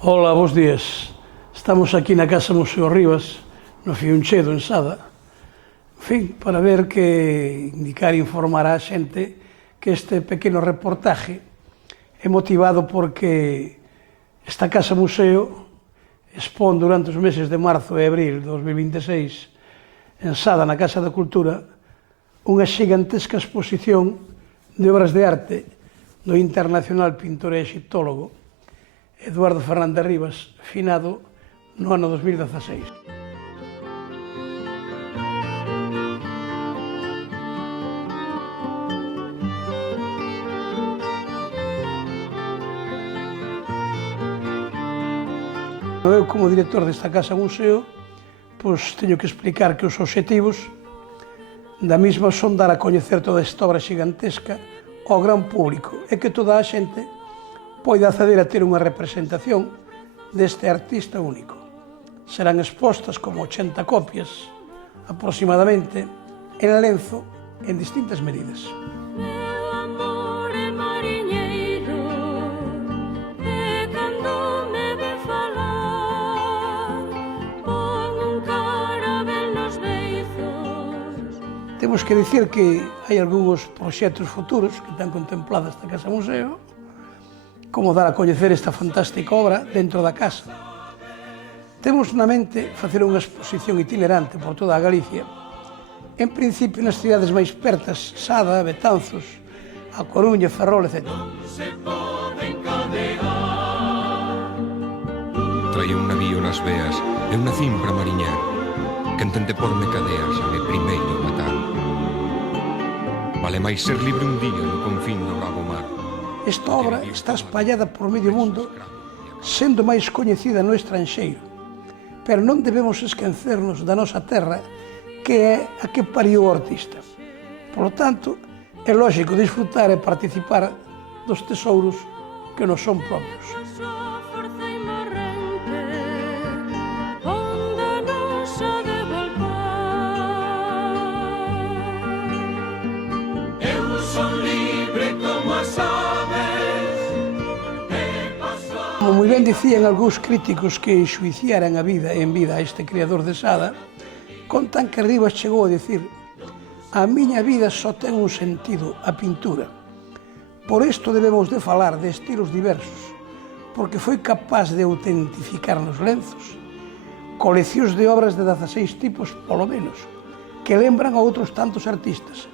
Ola, bons días. Estamos aquí na Casa Museo Rivas, no Fiunchedo, en Sada. En fin, para ver que indicar e informar á xente que este pequeno reportaje é motivado porque esta Casa Museo expón durante os meses de marzo e abril de 2026 en Sada, na Casa da Cultura, unha xigantesca exposición de obras de arte do internacional pintor e exiptólogo Eduardo Fernández Rivas, finado no ano 2016. Eu, como director desta Casa Museo, pois teño que explicar que os obxectivos da mesma son dar a coñecer toda esta obra xigantesca ao gran público e que toda a xente poida acceder a ter unha representación deste artista único. Serán expostas como 80 copias, aproximadamente, en lenzo en distintas medidas. Temos que dicir que hai algúns proxectos futuros que están contemplados esta Casa Museo, como dar a coñecer esta fantástica obra dentro da casa. Temos na mente facer unha exposición itinerante por toda a Galicia, en principio nas cidades máis pertas, Sada, Betanzos, A Coruña, Ferrol, etc. Traía un navío nas veas e unha cimpra mariñar, que entende porme cadeas a me primeiro matar. Vale máis ser libre un día no confín do bravo mar. Esta obra está espallada por medio mundo, sendo máis coñecida no estranxeiro, pero non debemos esquecernos da nosa terra, que é a que pariu o artista. Por lo tanto, é lógico disfrutar e participar dos tesouros que nos son propios. Como moi ben dicían algúns críticos que enxuiciaran a vida en vida a este creador de Sada, contan que Rivas chegou a dicir: a miña vida só ten un sentido, a pintura. Por isto debemos de falar de estilos diversos, porque foi capaz de autentificar nos lenzos coleccións de obras de 16 tipos, polo menos, que lembran a outros tantos artistas,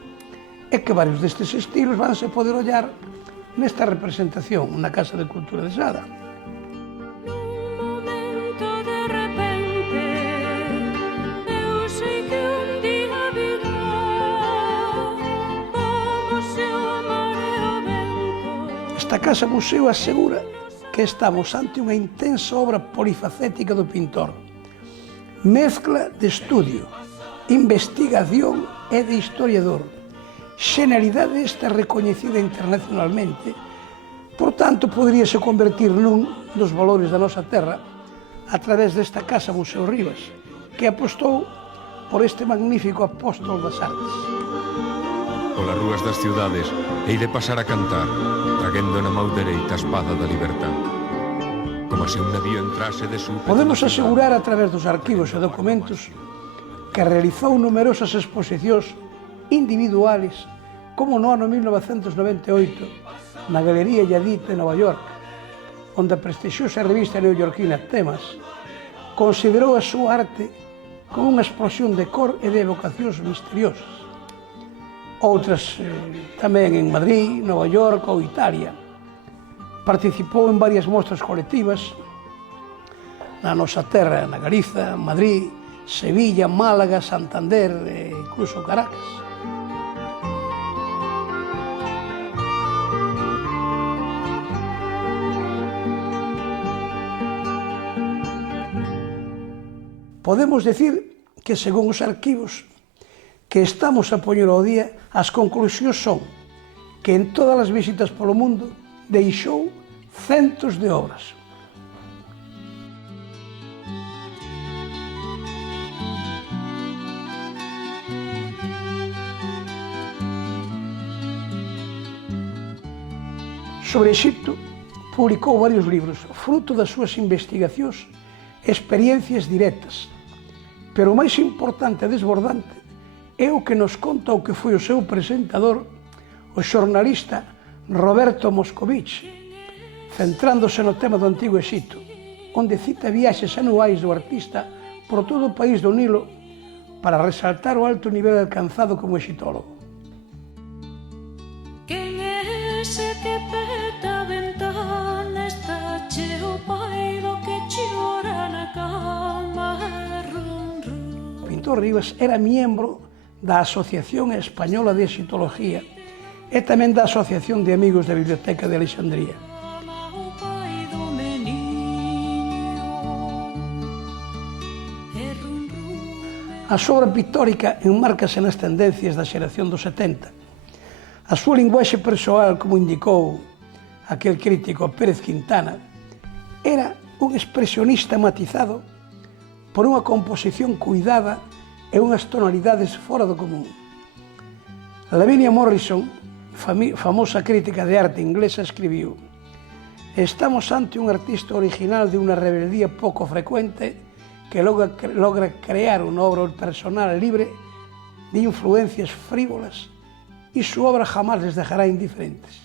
e que varios destes estilos vanse poder ollar nesta representación na Casa de Cultura de Sada. Esta Casa Museo asegura que estamos ante unha intensa obra polifacética do pintor, mezcla de estudio, investigación e de historiador, xenialidade esta recoñecida internacionalmente, por tanto, poderíase convertir nun dos valores da nosa terra a través desta Casa Museo Rivas, que apostou por este magnífico apóstolo das artes. Polas rúas das ciudades hei de pasar a cantar, traguendo na mau dereita a espada da libertad. Como se un navío entrase de súpeto... Podemos asegurar a través dos arquivos e documentos que realizou numerosas exposicións individuales, como no ano 1998, na Galería Yadit de Nova York, onde a prestixiosa revista neoyorquina Temas considerou a súa arte como unha explosión de cor e de evocacións misteriosas. Outras tamén en Madrid, Nova York ou Italia. Participou en varias mostras colectivas na nosa terra, na Galiza, Madrid, Sevilla, Málaga, Santander e incluso Caracas. Podemos decir que, según os arquivos que estamos a poñer ao día, as conclusións son que en todas as visitas polo mundo deixou centos de obras. Sobre Exipto, publicou varios libros, fruto das súas investigacións e experiencias directas. Pero o máis importante e desbordante é o que nos conta o que foi o seu presentador, o xornalista Roberto Moscovici, centrándose no tema do Antigo Exipto, onde cita viaxes anuais do artista por todo o país do Nilo para resaltar o alto nivel alcanzado como exitólogo. Quen é ese que peta a ventana, está cheo paido que chora na cama, rum, rum. Pintor Rivas era miembro da Asociación Española de Exitología e tamén da Asociación de Amigos da Biblioteca de Alexandría. O pai do meniño, e rum, rum. A súa obra pictórica enmárcase nas tendencias da xeración dos 70. A súa linguaxe persoal, como indicou aquel crítico Pérez Quintana, era un expresionista matizado por unha composición cuidada e unhas tonalidades fora do común. Lavinia Morrison, famosa crítica de arte inglesa, escribiu: «Estamos ante un artista original de unha rebeldía pouco frecuente que logra crear unha obra personal libre de influencias frívolas y su obra jamás les dejará indiferentes».